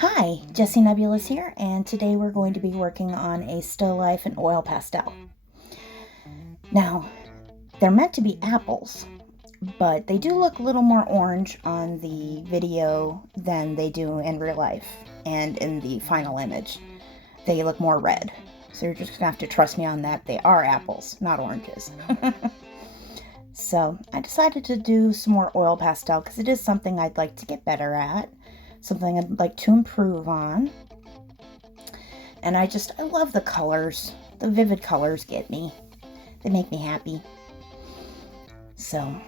Hi, Jessie Nebulous here, and today we're going to be working on a still life in oil pastel. Now, they're meant to be apples, but they do look a little more orange on the video than they do in real life, and in the final image, they look more red. So you're just gonna have to trust me on that. They are apples, not oranges. So I decided to do some more oil pastel because it is something I'd like to get better at, something I'd like to improve on. And I love the colors. The vivid colors get me. They make me happy. So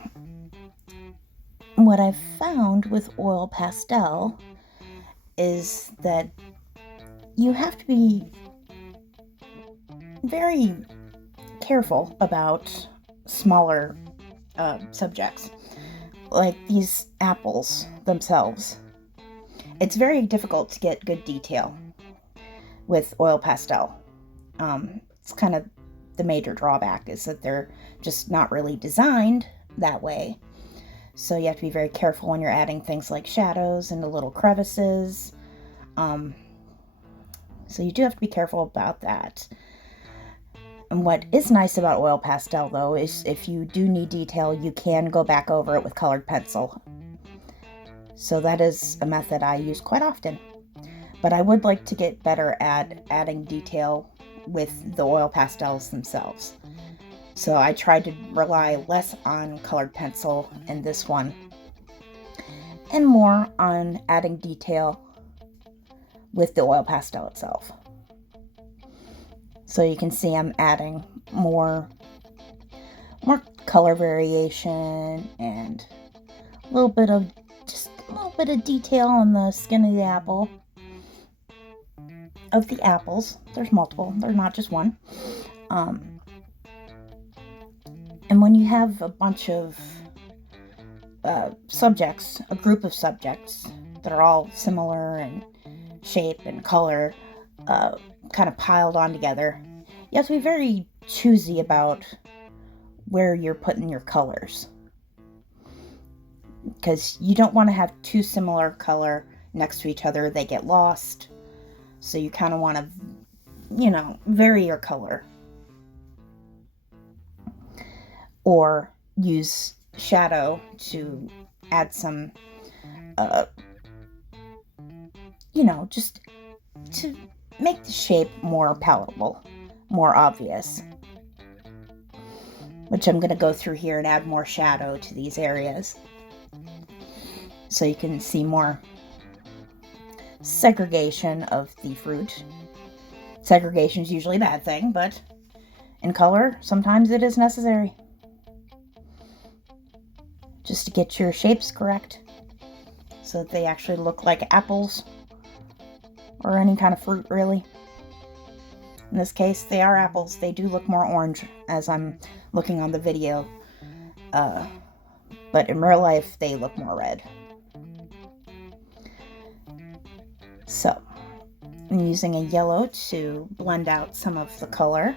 what I've found with oil pastel is that you have to be very careful about smaller subjects, like these apples themselves. It's very difficult to get good detail with oil pastel. It's kind of the major drawback is that they're just not really designed that way. So you have to be very careful when you're adding things like shadows and the little crevices. So you do have to be careful about that. And what is nice about oil pastel, though, is if you do need detail, you can go back over it with colored pencil. So that is a method I use quite often. But I would like to get better at adding detail with the oil pastels themselves. So I tried to rely less on colored pencil in this one, and more on adding detail with the oil pastel itself. So you can see I'm adding more color variation and a little bit of detail on the skin of the apple. Of the apples, there's multiple, they're not just one. And when you have a bunch of subjects, a group of subjects that are all similar in shape and color, kind of piled on together, you have to be very choosy about where you're putting your colors, because you don't want to have two similar color next to each other. They get lost. So you kind of want to, vary your color, or use shadow to add some, just to make the shape more palatable, more obvious. Which I'm going to go through here and add more shadow to these areas, so you can see more segregation of the fruit. Segregation is usually a bad thing, but in color, sometimes it is necessary. Just to get your shapes correct, so that they actually look like apples, or any kind of fruit, really. In this case, they are apples. They do look more orange as I'm looking on the video. But in real life, they look more red. So, I'm using a yellow to blend out some of the color.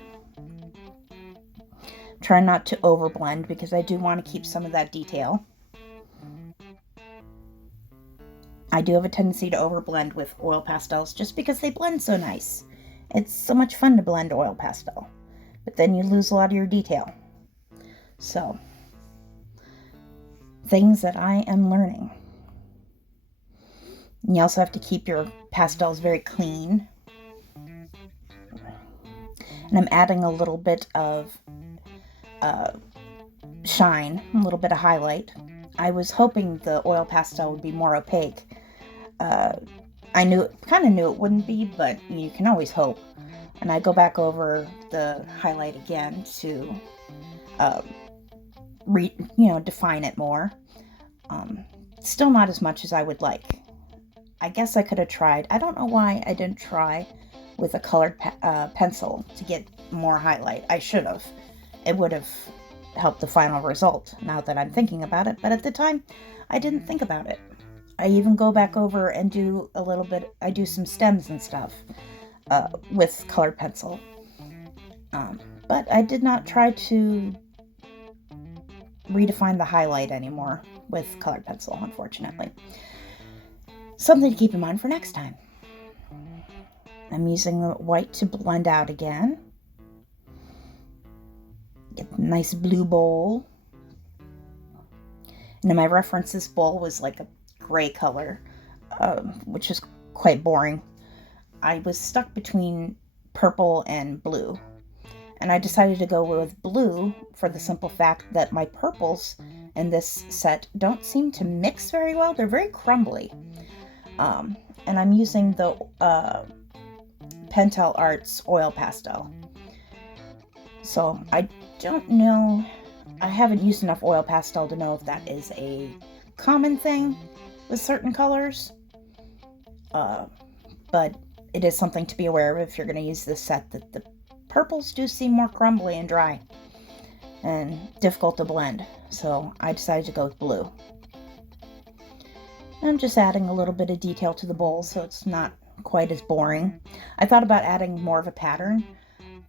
Try not to overblend because I do want to keep some of that detail. I do have a tendency to overblend with oil pastels just because they blend so nice. It's so much fun to blend oil pastel, but then you lose a lot of your detail. So, things that I am learning. And you also have to keep your pastels very clean. And I'm adding a little bit of shine, a little bit of highlight. I was hoping the oil pastel would be more opaque. I kind of knew it wouldn't be, but you can always hope. And I go back over the highlight again to define it more. Still not as much as I would like. I guess I could have tried. I don't know why I didn't try with a colored pencil to get more highlight. I should have. It would have helped the final result, now that I'm thinking about it. But at the time, I didn't think about it. I even go back over and do a little bit. I do some stems and stuff with colored pencil. But I did not try to redefine the highlight anymore with colored pencil, unfortunately. Something to keep in mind for next time. I'm using the white to blend out again. Get a nice blue bowl. Now my references bowl was like a gray color, which is quite boring. I was stuck between purple and blue, and I decided to go with blue for the simple fact that my purples in this set don't seem to mix very well. They're very crumbly. And I'm using the Pentel Arts oil pastel. So I don't know, I haven't used enough oil pastel to know if that is a common thing with certain colors. But it is something to be aware of if you're going to use this set, that the purples do seem more crumbly and dry and difficult to blend. So I decided to go with blue. I'm just adding a little bit of detail to the bowl so it's not quite as boring. I thought about adding more of a pattern,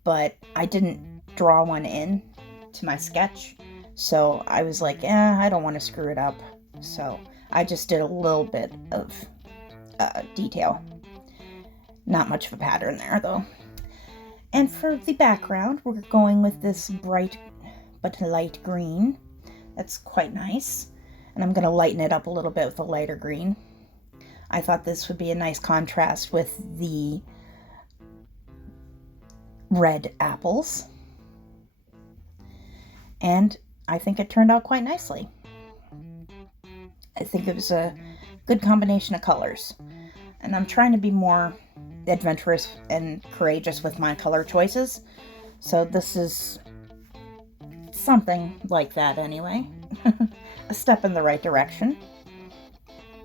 but I didn't draw one in to my sketch. So I was like, I don't want to screw it up. So I just did a little bit of detail. Not much of a pattern there though. And for the background, we're going with this bright but light green. That's quite nice. And I'm going to lighten it up a little bit with a lighter green. I thought this would be a nice contrast with the red apples. And I think it turned out quite nicely. I think it was a good combination of colors. And I'm trying to be more adventurous and courageous with my color choices. So this is something like that anyway. A step in the right direction.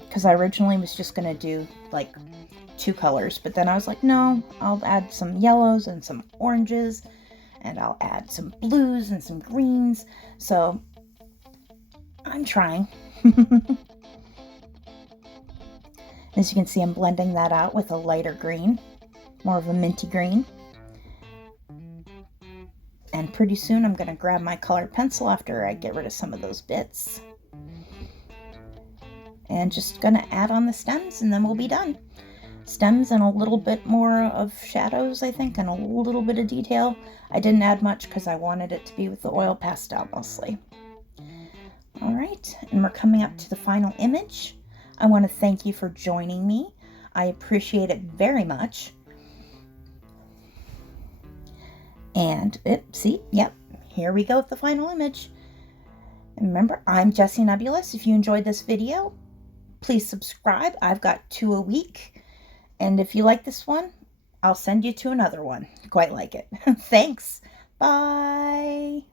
Because I originally was just going to do like 2 colors, but then I was like, no, I'll add some yellows and some oranges, and I'll add some blues and some greens. So I'm trying. As you can see, I'm blending that out with a lighter green, more of a minty green. And pretty soon I'm going to grab my colored pencil after I get rid of some of those bits. And just going to add on the stems and then we'll be done. Stems and a little bit more of shadows, I think, and a little bit of detail. I didn't add much because I wanted it to be with the oil pastel mostly. Alright, and we're coming up to the final image. I want to thank you for joining me. I appreciate it very much. And, here we go with the final image. And remember, I'm Jessie Nebulous. If you enjoyed this video, please subscribe. I've got 2 a week. And if you like this one, I'll send you to another one. Quite like it. Thanks. Bye.